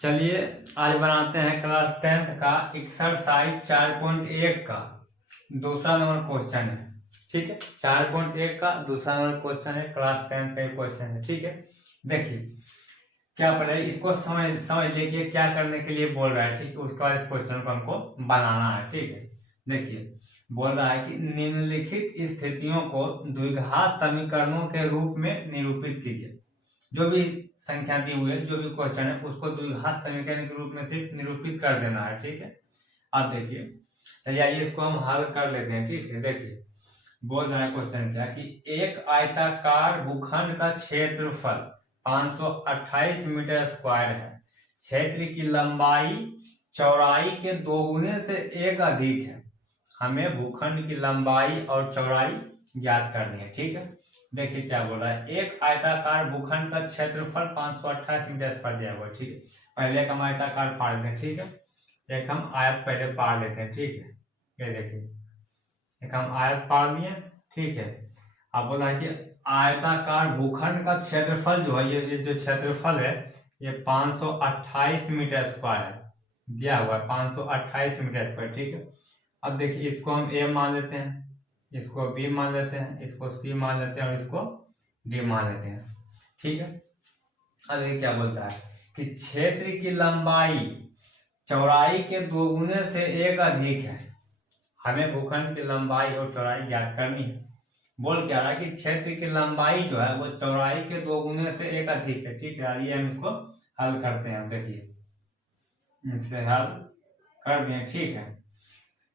चलिए आज बनाते हैं क्लास 10th का एक्सरसाइज 4.1 का दूसरा नंबर क्वेश्चन है। ठीक है, 4.1 का दूसरा नंबर क्वेश्चन है, क्लास 10th का क्वेश्चन है। ठीक है, देखिए क्या पढ़े, इसको समझ लीजिए क्या करने के लिए बोल रहा है। ठीक है, उसके बाद इस क्वेश्चन को हमको बनाना है। ठीक है, देखिए बोल रहा है कि निम्नलिखित स्थितियों को द्विघात समीकरणों के रूप में निरूपित कीजिए। जो भी संख्या दी हुई है, जो भी क्वेश्चन है, उसको द्विघात समीकरण के रूप में सिर्फ निरूपित कर देना है। ठीक है, अब देखिए चलिए आइए इसको हम हल कर लेते हैं। ठीक है, देखिए बोल रहा है क्वेश्चन क्या कि एक आयताकार भूखंड का क्षेत्रफल 528 मीटर स्क्वायर है। क्षेत्र की लंबाई चौड़ाई के दोगुने से एक अधिक है। हमें भूखंड की लंबाई और चौड़ाई ज्ञात करनी है। ठीक है, देखिए क्या बोल रहा है, एक आयताकार भूखंड का क्षेत्रफल 528 मीटर स्क्वायर दिया हुआ है। ठीक है, पहले एक हम आयताकार फाड़ लेते हैं। ठीक है, एक हम आयत पहले फाड़ लेते हैं। ठीक है, ये देखिए एक हम आयत फाड़ लिए। ठीक है, अब बोला है कि आयताकार भूखंड का क्षेत्रफल जो है, ये जो क्षेत्रफल है ये 528 मीटर स्क्वायर है, दिया हुआ है 528 मीटर स्क्वायर। ठीक है, अब देखिए इसको हम ए मान लेते हैं, इसको बी मान लेते हैं, इसको सी मान लेते हैं और इसको डी मान लेते हैं। ठीक है, अब ये क्या बोलता है कि क्षेत्र की लंबाई चौड़ाई के दोगुने से एक अधिक है। हमें भूखंड की लंबाई और चौड़ाई ज्ञात करनी है। बोल क्या रहा है कि क्षेत्र की लंबाई जो है वो चौड़ाई के दोगुने से एक अधिक है। ठीक है, आइए हम इसको हल करते हैं। देखिए इसे हल कर दिए। ठीक है,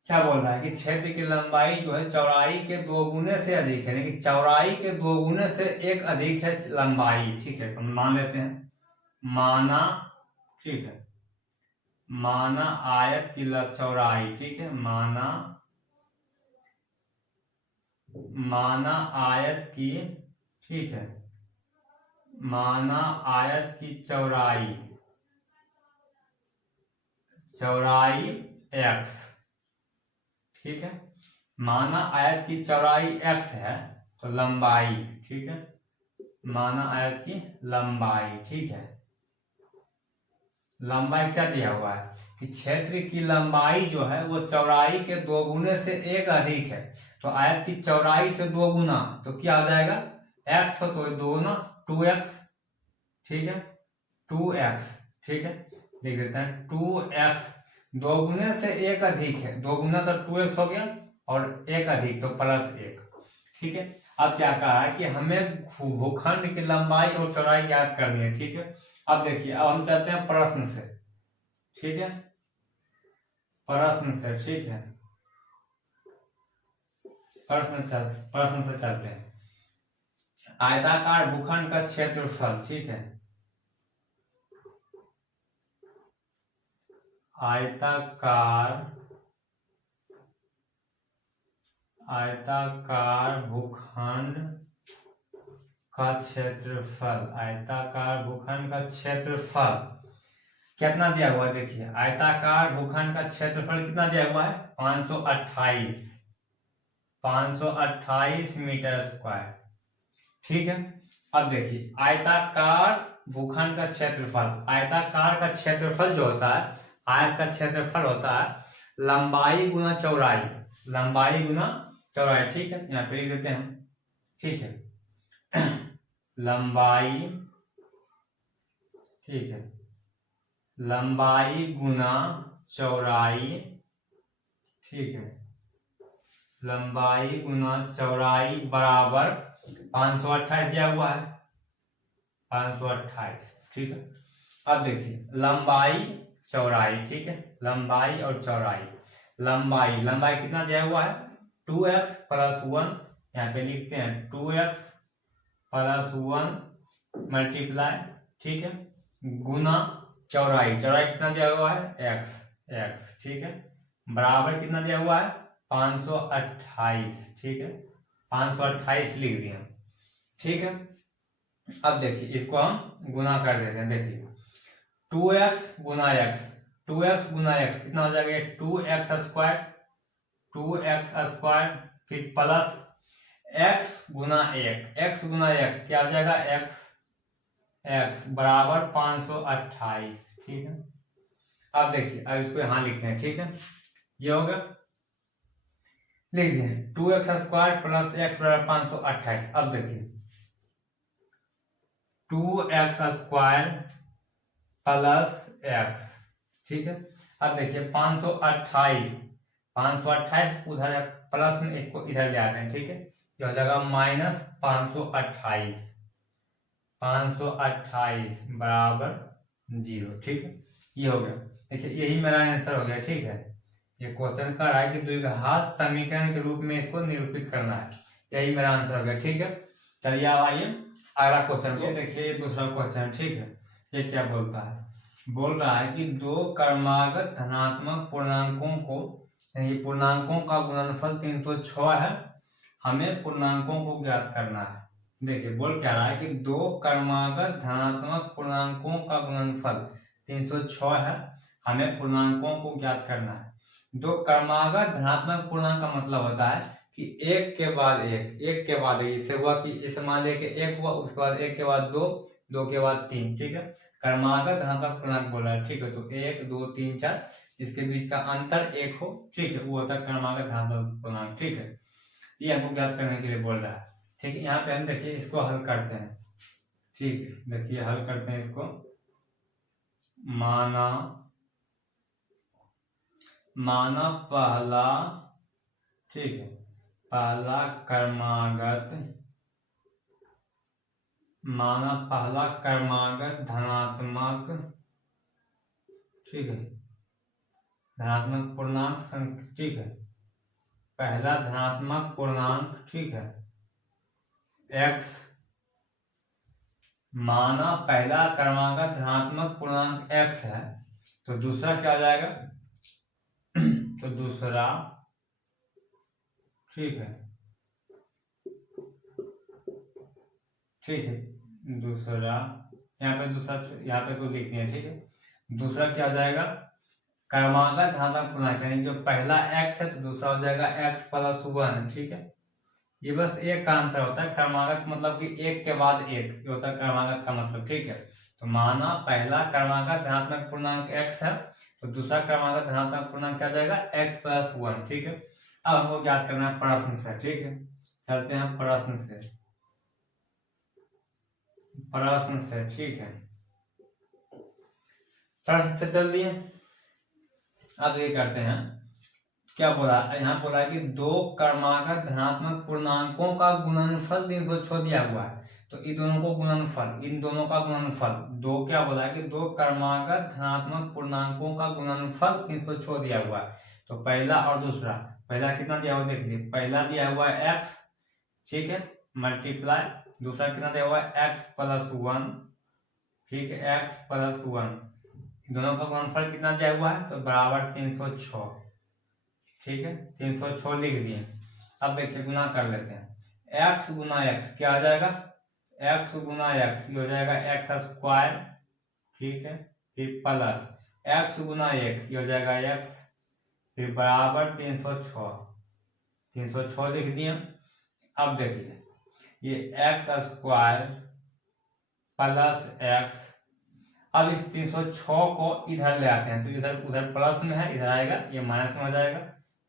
क्या बोल रहा है कि क्षेत्र की लंबाई जो है चौड़ाई के दोगुने से अधिक है, लेकिन चौड़ाई के दोगुने से एक अधिक है लंबाई। ठीक है, तो मान लेते हैं माना। ठीक है, माना आयत की चौड़ाई। ठीक है, माना आयत की, ठीक है, माना आयत की चौड़ाई x। ठीक है, माना आयत की चौड़ाई x है तो लंबाई, ठीक है, माना आयत की लंबाई। ठीक है, लंबाई क्या दिया हुआ है कि क्षेत्र की लंबाई जो है वो चौड़ाई के दोगुने से एक अधिक है। तो आयत की चौड़ाई से दोगुना तो क्या हो जाएगा, x हो तो दोगुना 2x। ठीक है, 2x। ठीक है, लिख देते हैं 2x। दोगुने से एक अधिक है, दोगुना तो 2x हो गया और एक अधिक तो +1। ठीक है, अब क्या कहा है कि हमें भूखंड की लंबाई और चौड़ाई ज्ञात करनी है। ठीक है, अब देखिए अब हम चलते हैं प्रश्न से। ठीक है, प्रश्न से, ठीक है, प्रश्न से चलते हैं। आयताकार भूखंड का क्षेत्रफल, ठीक है, आयताकार भूखंड का क्षेत्रफल, आयताकार भूखंड का क्षेत्रफल कितना दिया हुआ है। देखिए आयताकार भूखंड का क्षेत्रफल कितना दिया हुआ है, 528 मीटर स्क्वायर। ठीक है, अब देखिए आयताकार भूखंड का क्षेत्रफल, आयताकार का क्षेत्रफल जो होता है, आयत का क्षेत्रफल होता है लंबाई गुना चौड़ाई, लंबाई गुना चौड़ाई। ठीक है, यहाँ पे लिख देते हैं। ठीक है, लंबाई, ठीक है, लंबाई गुना चौड़ाई। ठीक है, लंबाई गुना चौड़ाई बराबर 528 दिया हुआ है, 528। ठीक है, अब देखिए लंबाई चौड़ाई। ठीक है, लंबाई और चौड़ाई, लंबाई कितना दिया हुआ है, 2x + 1। यहाँ पे लिखते हैं 2x + 1 मल्टीप्लाई, ठीक है, गुना चौड़ाई कितना दिया हुआ है, x। ठीक है, बराबर कितना दिया हुआ है, 528। ठीक है, 528 लिख दिया। ठीक है, अब देखिए इसको हम गुना कर देते हैं। देखिए 2x गुना x, 2x गुना x कितना हो जाएगा, 2x स्क्वायर, 2x स्क्वायर, फिर प्लस x गुना 1, क्या हो जाएगा, x बराबर 528। ठीक है। अब देखिए, अब इसको यहाँ लिखते हैं, ठीक है। ये हो गया, लिख दिए 2x² प्लस x बराबर 528। अब देखिए 2x² प्लस x, ठीक है। अब देखिए 528 उधर प्लस में, इसको इधर ले आते हैं, ठीक है। ये हो जाएगा -528 बराबर 0, ठीक है। ये हो गया, देखिए यही मेरा आंसर हो गया, ठीक है। ये क्वेश्चन कर रहा है कि द्विघात समीकरण के रूप में इसको निरूपित करना है, यही मेरा आंसर हो गया, ठीक है। चलिए अब आइए अगला क्वेश्चन को देखिए। ये दूसरा क्वेश्चन, ठीक है। ये क्या बोलता है, बोल रहा है कि दो क्रमागत धनात्मक पूर्णांकों को, यानी पूर्णांकों का गुणनफल 306 है, हमें पूर्णांकों को ज्ञात करना है। देखिए बोल क्या रहा है कि दो क्रमागत धनात्मक पूर्णांकों का गुणनफल 306 है, हमें पूर्णांकों को ज्ञात करना है। दो क्रमागत धनात्मक पूर्णांक का मतलब होता है कि एक के बाद एक, इससे हुआ कि इसे मान लिया कि एक हुआ, उसके बाद एक के बाद दो, दो के बाद तीन, ठीक है। क्रमागत धनात्मक पूर्णांक बोल रहा है, ठीक है। तो 1 2 3 4, इसके बीच का अंतर एक हो, ठीक है, वो होता है क्रमागत धनात्मक पूर्णांक, ठीक है। ये हमको ज्ञात करने के लिए बोल रहा है, ठीक है। यहाँ पे हम देखिए इसको हल करते हैं, ठीक है। देखिए हल करते हैं इसको। माना पहला, ठीक है, पहला क्रमागत धनात्मक, ठीक है, धनात्मक पूर्णांक, ठीक है, पहला धनात्मक पूर्णांक, ठीक है, x। माना पहला क्रमागत धनात्मक पूर्णांक x है, तो दूसरा क्या आ जाएगा, तो दूसरा, ठीक है, ठीक है, दूसरा यहाँ पे तो लिखनी है, ठीक है। दूसरा क्या हो जाएगा, क्रमागत धनात्मक पूर्णांक, यानी जो पहला x है तो दूसरा हो जाएगा x प्लस 1, ठीक है। ये बस एक का अंतर होता है, क्रमागत मतलब कि एक के बाद एक, ये होता है क्रमागत का मतलब, ठीक है। तो माना पहला क्रमागत धनात्मक पूर्णांक x है, तो दूसरा क्रमागत धनात्मक पूर्णांक क्या हो जाएगा, x प्लस 1, ठीक है। अब हमको ज्ञात करना है प्रश्न से, ठीक है। चलते हैं प्रश्न से, ठीक है। प्रश्न से चल दिए। अब ये करते हैं, क्या बोला यहाँ, बोला है कि दो क्रमागत धनात्मक पूर्णांकों का गुणनफल 306 दिया हुआ है, तो इन दोनों का गुणनफल दो, क्या बोला है कि दो क्रमागत धनात्मक पूर्णांकों का गुणनफल 306 दिया हुआ है। तो पहला और दूसरा, पहला कितना दिया हुआ देख लीजिए, पहला दिया हुआ है x, ठीक है, मल्टीप्लाई, दूसरा कितना दिया हुआ है x प्लस 1, ठीक है, x प्लस 1, दोनों का गुणनफल कितना दिया हुआ है, तो बराबर 306, ठीक है। 306 लिख दिए। अब देखिए गुना कर लेते हैं, x गुना x क्या आ जाएगा, x गुना x ये हो जाएगा x², ठीक है, फिर प्लस x गुना 1 ये हो जाएगा x, फिर बराबर 306 लिख दिए। अब देखिए ये x² प्लस x, अब इस 306 को इधर ले आते हैं, तो इधर उधर प्लस में है, इधर आएगा, ये माइनस में हो जाएगा,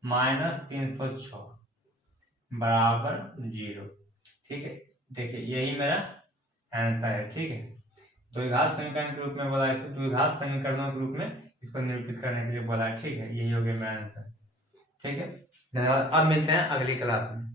-306 बराबर 0, ठीक है। देखिए यही मेरा आंसर है, ठीक है। द्विघात समीकरण के रूप में बोला, इसको द्विघात समीकरणों के रूप में इसको निरूपित करने के लिए बोला है, ठीक है। यही हो गया मेरा आंसर, ठीक है। धन्यवाद। अब मिलते हैं अगली क्लास में।